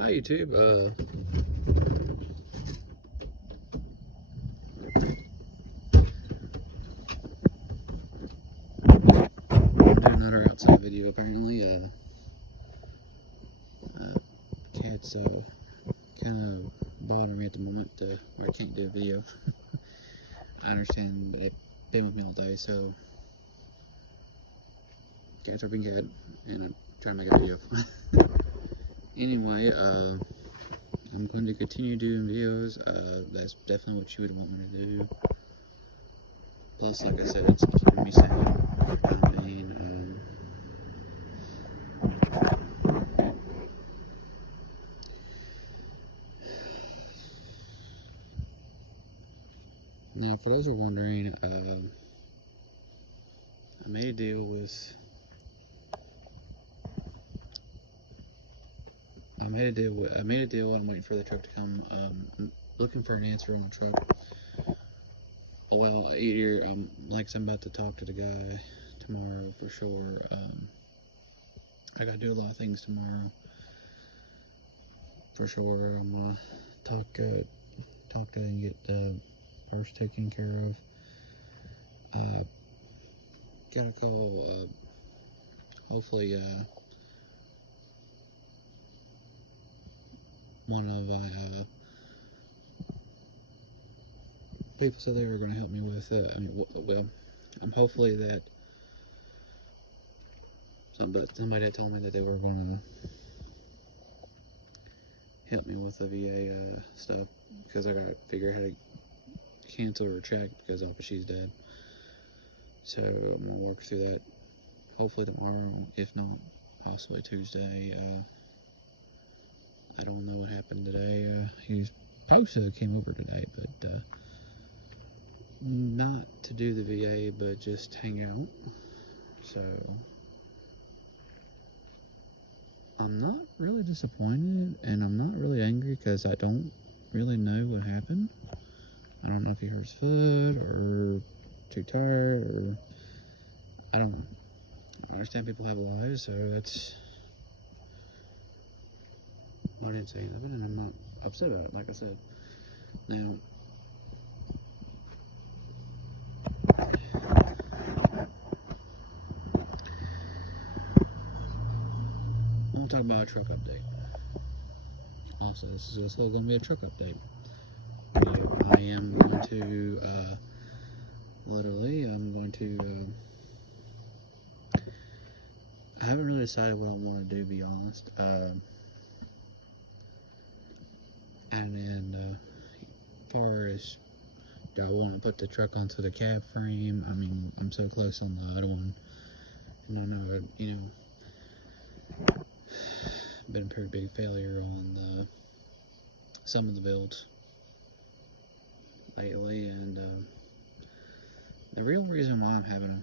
Hi YouTube. I'm doing another outside video. Apparently, cats kind of bother me at the moment. Where I can't do a video. I understand they've been with me all day, so cats are being cat, and I'm trying to make a video. Anyway, I'm going to continue doing videos. That's definitely what you would want me to do. Plus, like I said, it's keeping me sane. I mean, now, for those who are wondering, I made a deal with. I made a deal. I'm waiting for the truck to come. Looking for an answer on the truck. Well, either I'm about to talk to the guy tomorrow for sure. I gotta do a lot of things tomorrow for sure. I'm gonna talk to and get the purse taken care of. Gotta call. Hopefully, one of my people said they were gonna help me with. Well, I'm hopefully that. Somebody had told me that they were gonna help me with the VA stuff because I gotta figure out how to cancel her check because she's dead. So I'm gonna work through that. Hopefully tomorrow, if not, possibly Tuesday. I don't know what happened today. He was supposed to have came over today, but not to do the VA, but just hang out. So I'm not really disappointed, and I'm not really angry because I don't really know what happened. I don't know if he hurt his foot or too tired or I don't know. I understand people have lives, so that's. I didn't say nothing, and I'm not upset about it. Like I said, now I'm gonna talk about a truck update. Also, this is also going to be a truck update. I am going to literally. I'm going to. I haven't really decided what I want to do, to be honest. And then, as far as do I want to put the truck onto the cab frame? I mean, I'm so close on the other one. And I know, been a pretty big failure on some of the builds lately, and the real reason why I'm having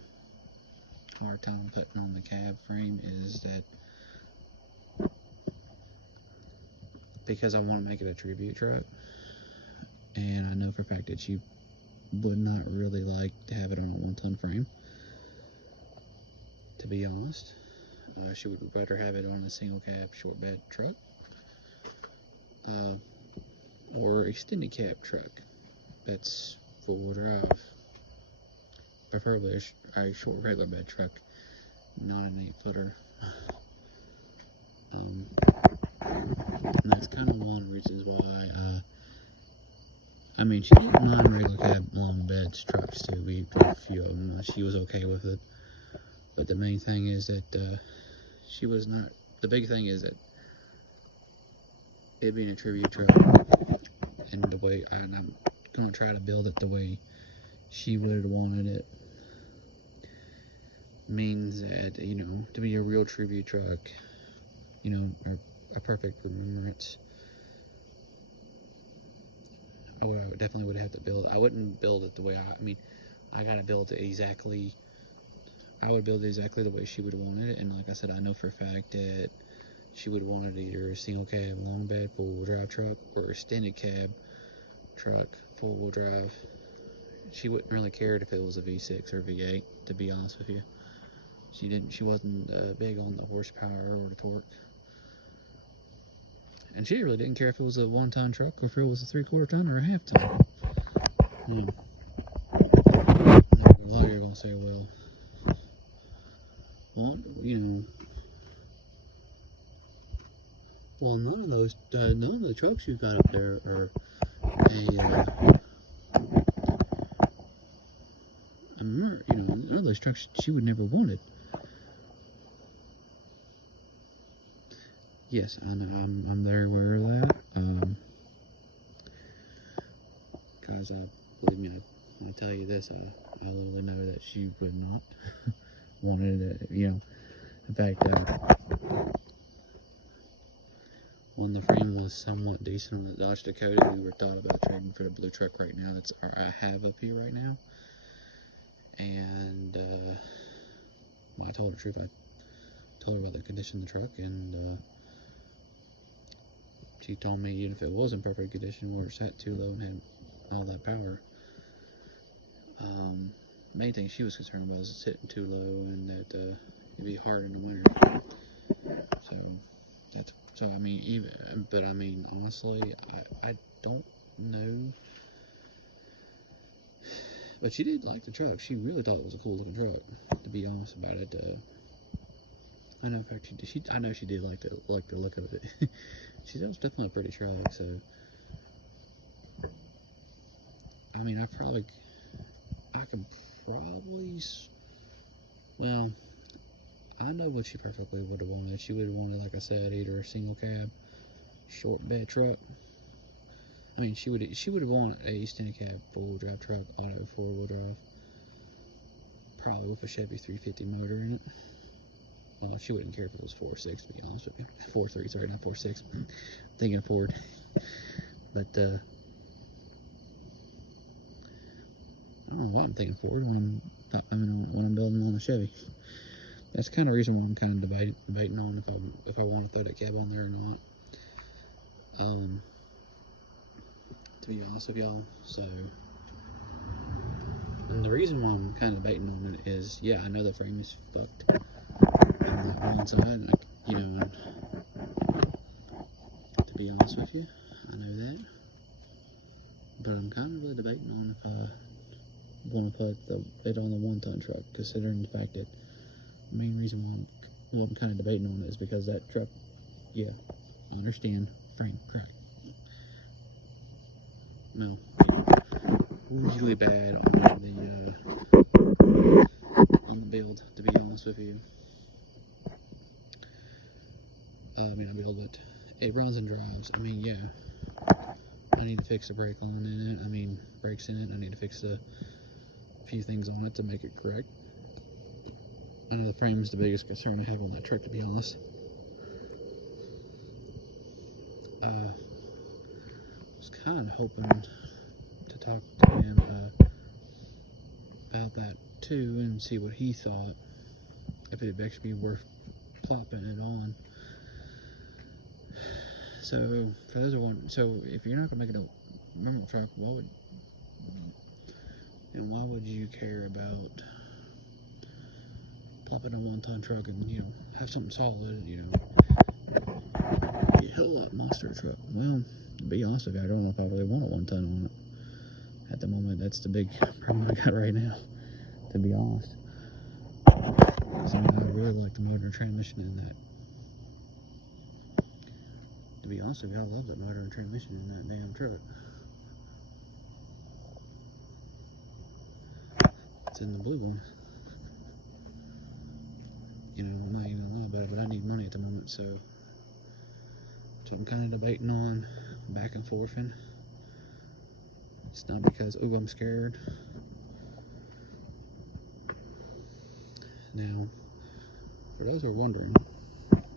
a hard time putting on the cab frame is that because I want to make it a tribute truck, and I know for a fact that she would not really like to have it on a 1-ton frame, to be honest. She would rather have it on a single cab short bed truck or extended cab truck that's 4-wheel drive, preferably a short regular bed truck, not an 8-footer. And that's kind of one of the reasons why I mean, she didn't mind regular cab long beds trucks too. We drove a few of them. She was okay with it. But the main thing is that she was not. The big thing is that it being a tribute truck, and the way I'm gonna try to build it the way she would have wanted it, means that to be a real tribute truck, or a perfect remembrance, I definitely would have to build it. I wouldn't build it the way I mean, I gotta build it exactly. I would build it exactly the way she would have wanted it, and like I said, I know for a fact that she would have wanted either a single cab long bed 4-wheel drive truck or extended cab truck 4-wheel drive. She wouldn't really care if it was a V6 or V8, to be honest with you. She wasn't big on the horsepower or the torque. And she really didn't care if it was a 1-ton truck or if it was a 3/4 ton or a 1/2 ton. A lot of you are gonna say, well, well, none of the trucks you've got up there are none of those trucks she would never wanted. Yes, I know, I'm very aware of that. Because believe me, when I tell you this, I literally know that she would not wanted it. In fact, when the frame was somewhat decent on the Dodge Dakota, we were thought about trading for the blue truck right now. That's I have up here right now. And well, I told her the truth. I told her about the condition of the truck, and she told me even if it was in perfect condition, where it sat too low and had all that power. Main thing she was concerned about is sitting too low and that it'd be hard in the winter. So I mean, honestly, I don't know. But she did like the truck. She really thought it was a cool looking truck. To be honest about it, I know in fact I know she did like the look of it. She said it was definitely a pretty truck. So I mean, I could probably, well, I know what she perfectly would have wanted. She would have wanted, like I said, either a single cab, short bed truck. I mean, she would have wanted a extended cab, 4-wheel drive truck, auto 4-wheel drive, probably with a Chevy 350 motor in it. She wouldn't care if it was 4.6, to be honest with you. 4.3, sorry, not 4.6. Thinking of Ford. But I don't know why I'm thinking Ford when I'm building on a Chevy. That's kind of the reason why I'm kind of debating on if I want to throw that cab on there or not. To be honest with y'all, so, and the reason why I'm kind of debating on it is, yeah, I know the frame is fucked on that one side, to be honest with you, I know that, but I'm kind of really debating on if I want to put it on the 1-ton truck, considering the fact that the main reason why I'm kind of debating on it is because that truck, yeah, I understand, frame crack. No, really bad on the build, to be honest with you. But it runs and drives. I mean, yeah, I need to fix the brake line in it. Brakes in it. I need to fix a few things on it to make it correct. I know the frame is the biggest concern I have on that truck, to be honest. I was kind of hoping to talk to him about that too and see what he thought, if it'd actually be worth plopping it on. So for those who want, so if you're not gonna make it a remember truck, why would you care about plopping a 1-ton truck and have something solid? Hell up monster truck. Well, to be honest with you, I don't know if I really want a 1-ton on it at the moment. That's the big problem I got right now, to be honest. Because I really like the motor and transmission in that. To be honest with you, I love that motor and transmission in that damn truck. It's in the blue one. I'm not even gonna lie about it, but I need money at the moment, so I'm kind of debating on back and forthing. It's not because, I'm scared. Now, for those who are wondering,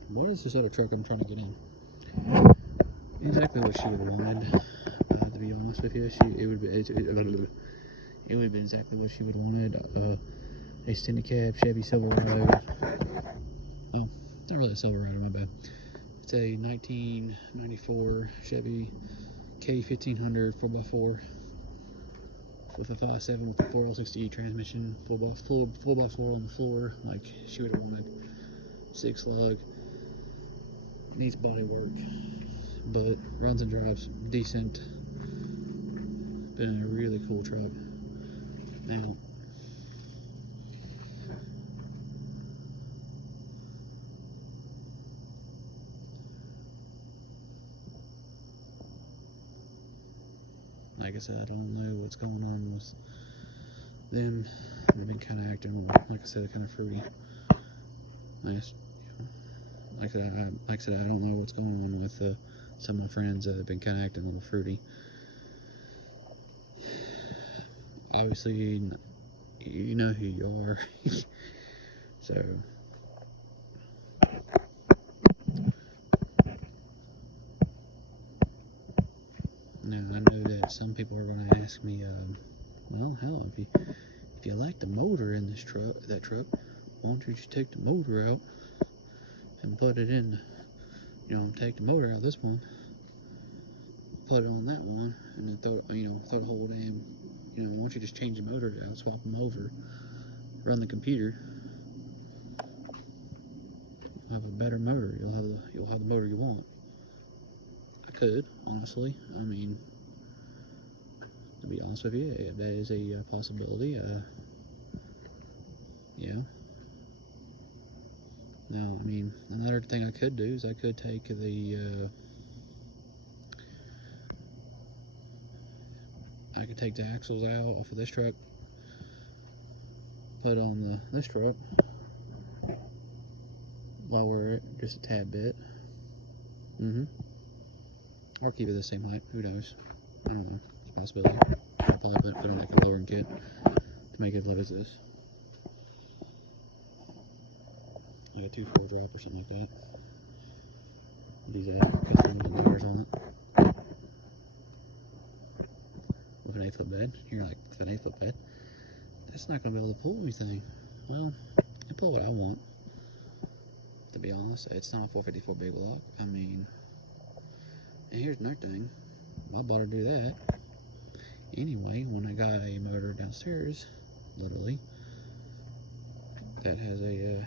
what is this other truck I'm trying to get in? Exactly what she would have wanted, to be honest with you. It would have been exactly what she would have wanted. A extended cab Chevy Silverado. Oh, not really a Silverado, my bad. It's a 1994 Chevy K1500 4x4 with a 5.7 with a 4L60 transmission, 4x4 on the floor, like she would have wanted. 6 lug, needs body work. but runs and drives decent. Been a really cool truck. Now, like I said, I don't know what's going on with them. They've been kind of acting, like I said, kind of fruity. Nice. Like I said, I don't know what's going on with some of my friends that have been kind of acting a little fruity. Obviously, you know who you are. So, now I know that some people are going to ask me, well, hell, if you like the motor in that truck, why don't you just take the motor out and put it in, take the motor out of this one, put it on that one, and then throw the whole damn, why don't you just change the motors out, swap them over, run the computer, have a better motor. You'll have the motor you want. I could, honestly. I mean, to be honest with you, that is a possibility. Yeah. Now, I mean, another thing I could do is I could take the axles out off of this truck, put on this truck, lower it just a tad bit. Or keep it the same height. Who knows? I don't know. It's a possibility. I'll probably put in like a lowering kit to make it as low as this. Like a 2-4 drop or something like that. These custom doors on it. With an 8-foot bed. You're like, with an 8-foot bed? That's not going to be able to pull anything. Well, I pull what I want. To be honest, it's not a 454 big block. I mean, and here's another thing. Why bother do that? Anyway, when I got a motor downstairs, literally, that has a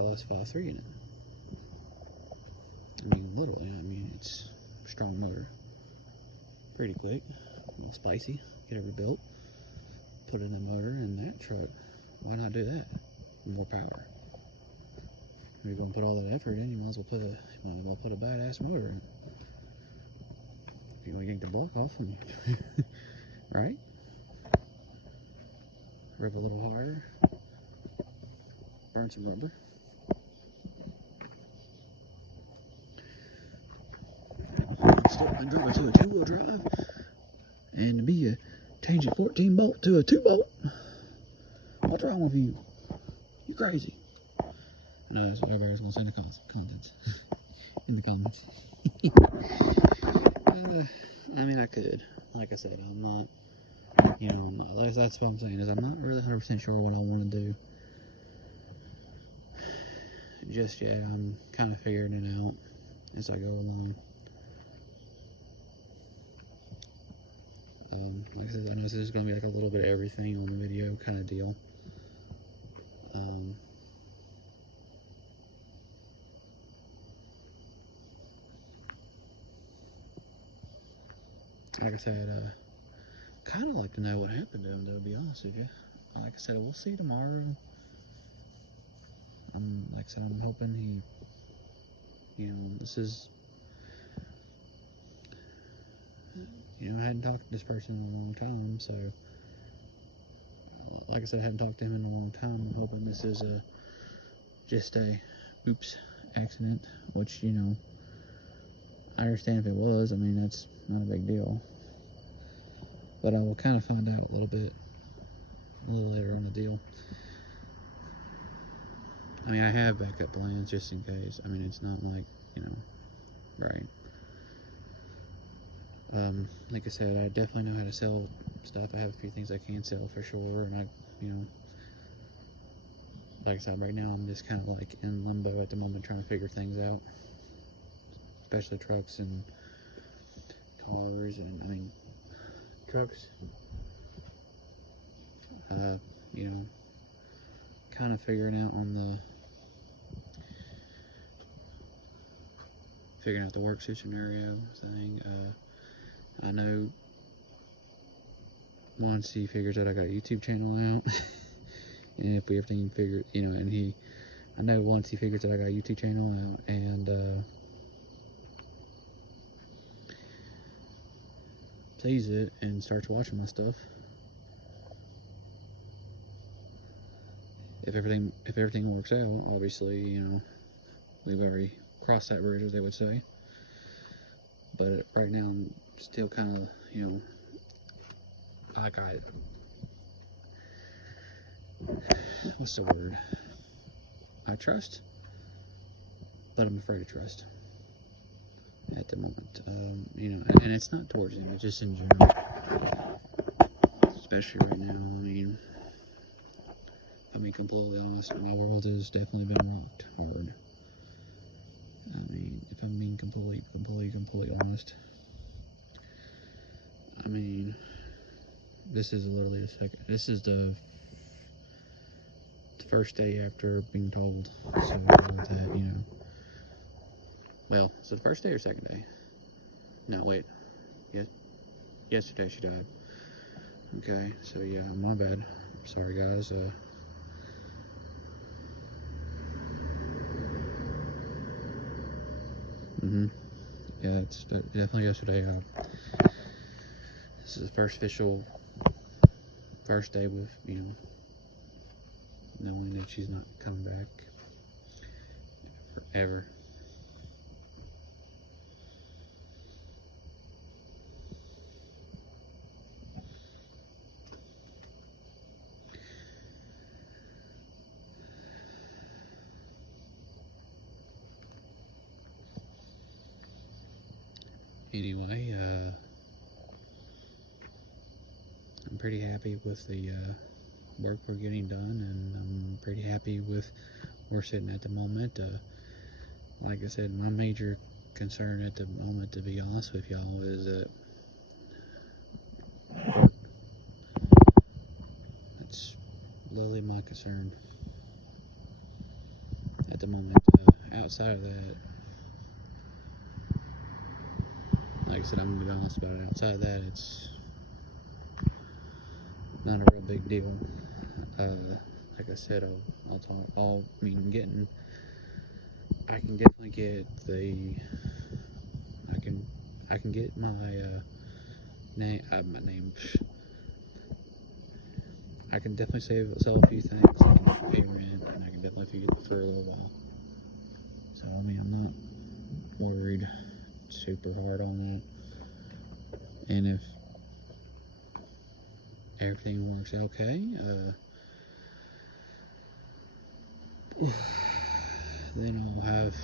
LS53 in it. I mean, literally, it's a strong motor. Pretty quick, a little spicy, get it rebuilt, put in a motor in that truck. Why not do that? More power. If you're going to put all that effort in, you might as well put a badass motor in it. If you want to yank the block off from you. Right? Rip a little harder. Burn some rubber. And drop it to a 2-wheel drive. And to be change a 14 bolt to a 2-bolt. What's wrong with you? You crazy. No, that's what everybody's going to say in the comments. In the comments. I mean, I could. Like I said, I'm not. That's what I'm saying, is I'm not really 100% sure what I want to do just yet. I'm kind of figuring it out as I go along. Like I said, I know this is going to be like a little bit of everything on the video kind of deal. Like I said, kind of like to know what happened to him, to be honest with you. Like I said, we'll see tomorrow. Like I said, I'm hoping this is, I hadn't talked to this person in a long time, so, like I said, I haven't talked to him in a long time. I'm hoping this is just a oops accident, which, I understand if it was. I mean, that's not a big deal. But I will kind of find out a little later on the deal. I mean, I have backup plans just in case. I mean, it's not like, right. Like I said, I definitely know how to sell stuff. I have a few things I can sell for sure, and like I said, right now I'm just kind of like in limbo at the moment, trying to figure things out, especially trucks and cars, and I mean, trucks, kind of figuring out on figuring out the work scenario thing. I know once he figures out I got a YouTube channel out, and if everything figure, and I know once he figures out I got a YouTube channel out, and sees it and starts watching my stuff. If everything works out, obviously, we've already crossed that bridge, as they would say. But right now, I'm still kind of, like what's the word? I trust, but I'm afraid to trust at the moment. And it's not towards him, it's just in general. Especially right now, if I'm being completely honest, my world has definitely been rocked hard. If I'm being completely honest, this is literally this is the first day after being told, so that, well, so the first day or second day? No, wait, yesterday she died. Okay, so yeah, my bad. Sorry, guys. Yeah, it's definitely yesterday. This is the first day with, knowing that she's not coming back forever. Anyway, I'm pretty happy with the work we're getting done, and I'm pretty happy with where we're sitting at the moment. Like I said, my major concern at the moment, to be honest with y'all, is that it's literally my concern at the moment. Outside of that, like I said, I'm gonna be honest about it. Outside of that, it's not a real big deal. Like I said, I can definitely get I can get my name. I can definitely sell a few things. I can pay rent, and I can definitely feed it for a little while. So I'm not worried super hard on that. And if everything works okay, then I'll have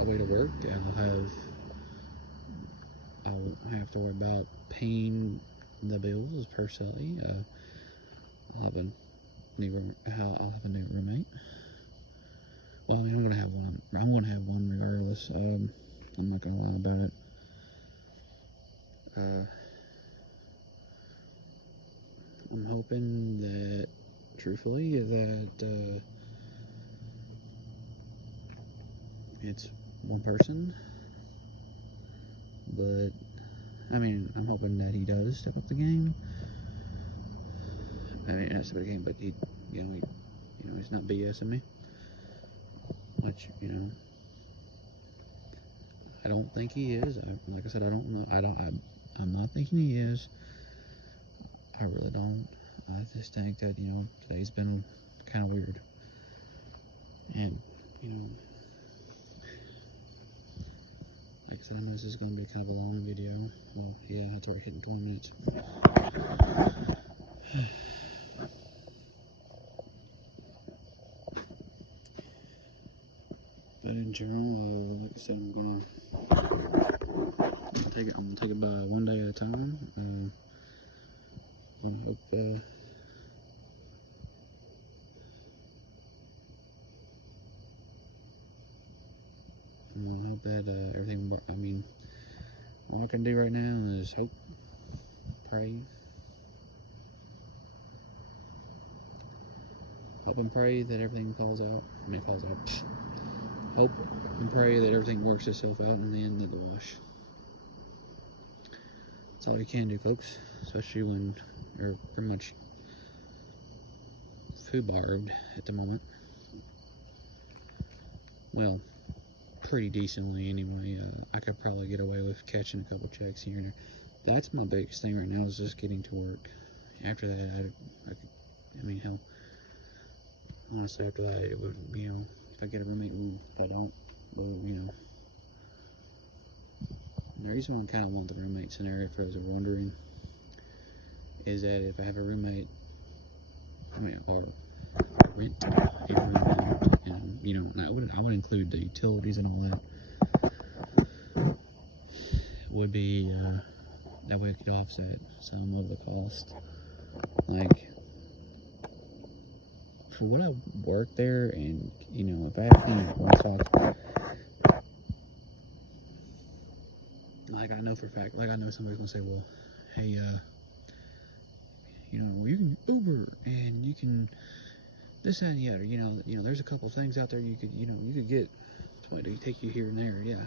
a way to work, and I won't have to worry about paying the bills per se. I'll have a new roommate. Well, I'm gonna have one. I'm gonna have one regardless. I'm not gonna lie about it. I'm hoping that, truthfully, that it's one person. But I'm hoping that he does step up the game. Not step up the game, but he's not BSing me. Which, I don't think he is. Like I said, I don't know. I'm not thinking he is. I really don't. I just think that, today's been kind of weird. And, like I said, this is going to be kind of a long video. Well, yeah, that's already hitting 20 minutes. But in general, like I said, I'm gonna take it by one day at a time. I'm gonna hope that everything. All I can do right now is hope, pray, hope and pray that everything falls out. hope and pray that everything works itself out in the end of the wash. That's all you can do, folks, especially when you're pretty much food borrowed at the moment. Well, pretty decently anyway. I could probably get away with catching a couple checks here and there. That's my biggest thing right now, is just getting to work. After that, hell, honestly, after that, it would, if I get a roommate, if I don't, well, the reason why I kind of want the roommate scenario, for those who are wondering, is that if I have a roommate, or rent a roommate, I would include the utilities and all that. Would be that way I could offset some of the cost. Like, for what I work there, and if I have things once off, like, I know for a fact, like, I know somebody's gonna say, well, hey, you can Uber and you can this and the other. There's a couple things out there you could get somebody to take you here and there. Yeah,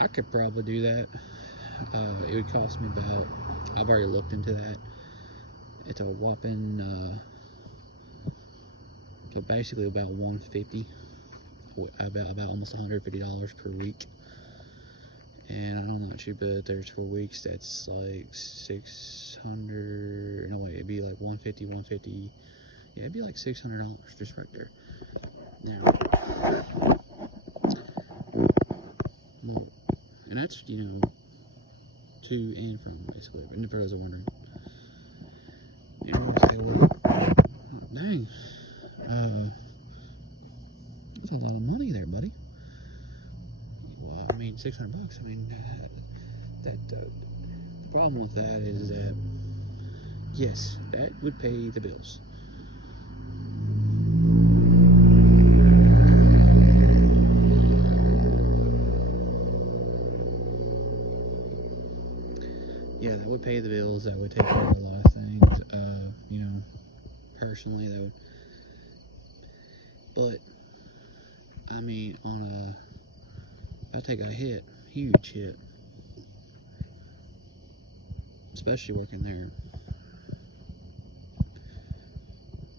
I could probably do that. It would cost me about, I've already looked into that. It's a whopping so basically about $150, about almost $150 per week. And I'm not sure, but there's 4 weeks, that's like 600. No, wait, it'd be like 150. Yeah, it'd be like $600 just right there. Now, well, and that's, to and from, basically. And for those who are wondering, say, well, dang, that's a lot of money there, buddy. Well, I mean, $600. I mean, the problem with that is that, yes, that would pay the bills. Yeah, that would pay the bills. That would take care of a lot of things. Personally, that would. But I mean, if I take a huge hit, especially working there.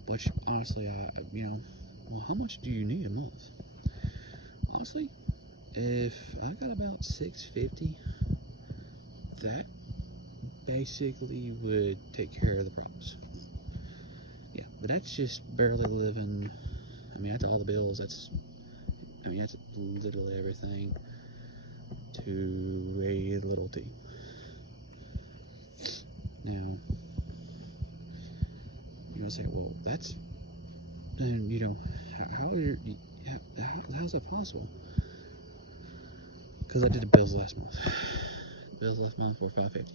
Which, honestly, well, how much do you need a month? Honestly, if I got about $650, that basically would take care of the problems. Yeah, but that's just barely living. I mean, that's all the bills. That's literally everything to a little T. Now, say, well, that's, then, how's that possible? Because I did the bills last month. Bills last month were $550.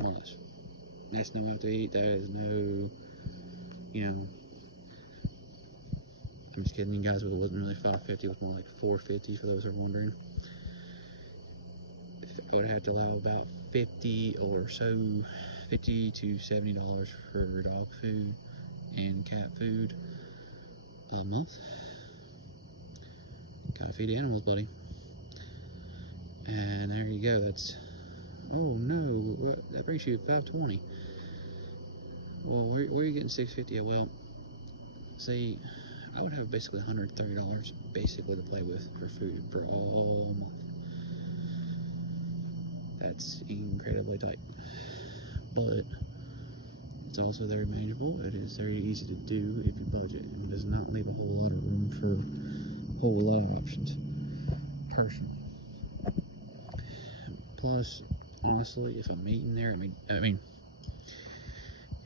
More or less. That's no out to eat. That is no, I'm just kidding, you guys. It wasn't really $550. It was more like $450 for those who are wondering. I would have to allow about $50 to $70 for dog food and cat food a month. Gotta feed animals, buddy. And there you go. That's, oh no, that brings you $520. Well, where are you getting $650 at? Well, see, I would have basically $130 basically to play with for food for all month. That's incredibly tight, but it's also very manageable. It is very easy to do if you budget, and does not leave a whole lot of room for a whole lot of options, personally. Plus, honestly, if I'm eating there, I mean,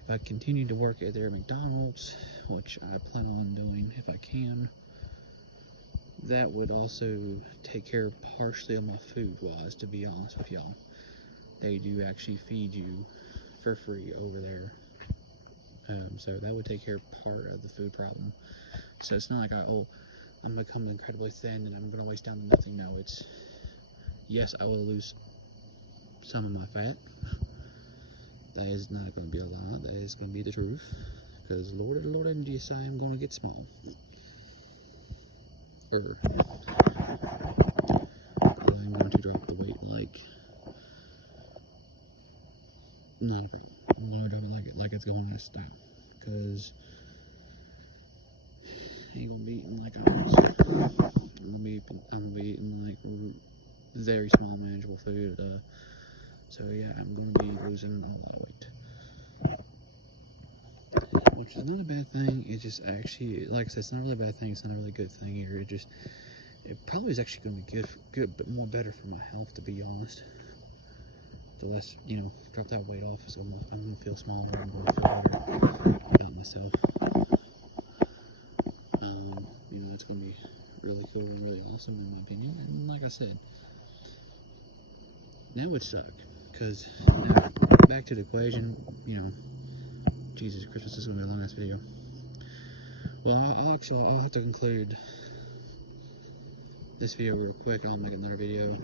if I continue to work at their McDonald's, which I plan on doing if I can, that would also take care partially of my food-wise, to be honest with y'all. They do actually feed you for free over there. So that would take care of part of the food problem. So it's not like I'm going to become incredibly thin and I'm going to waste down to nothing. No, it's, yes, I will lose some of my fat. That is not going to be a lie. That is going to be the truth. Because Lord, didn't you say I'm going to get small? or I'm going to drop the weight like none of it. I'm going to drop it like it's going to stop, because I ain't gonna be eating like I was. I'm gonna be eating like very small, manageable food. So yeah, I'm gonna be losing a lot of weight, which is not a bad thing. It just actually, like I said, it's not really a bad thing. It's not a really good thing either. It probably is actually gonna be good, but more better for my health, to be honest. The less, drop that weight off, I'm gonna feel smaller. I'm gonna feel better about myself. It's gonna be really cool and really awesome in my opinion. And like I said, now it sucked, because now back to the equation. Jesus, Christmas is gonna be a long ass video. Well, I'll have to conclude this video real quick, and I'll make another video.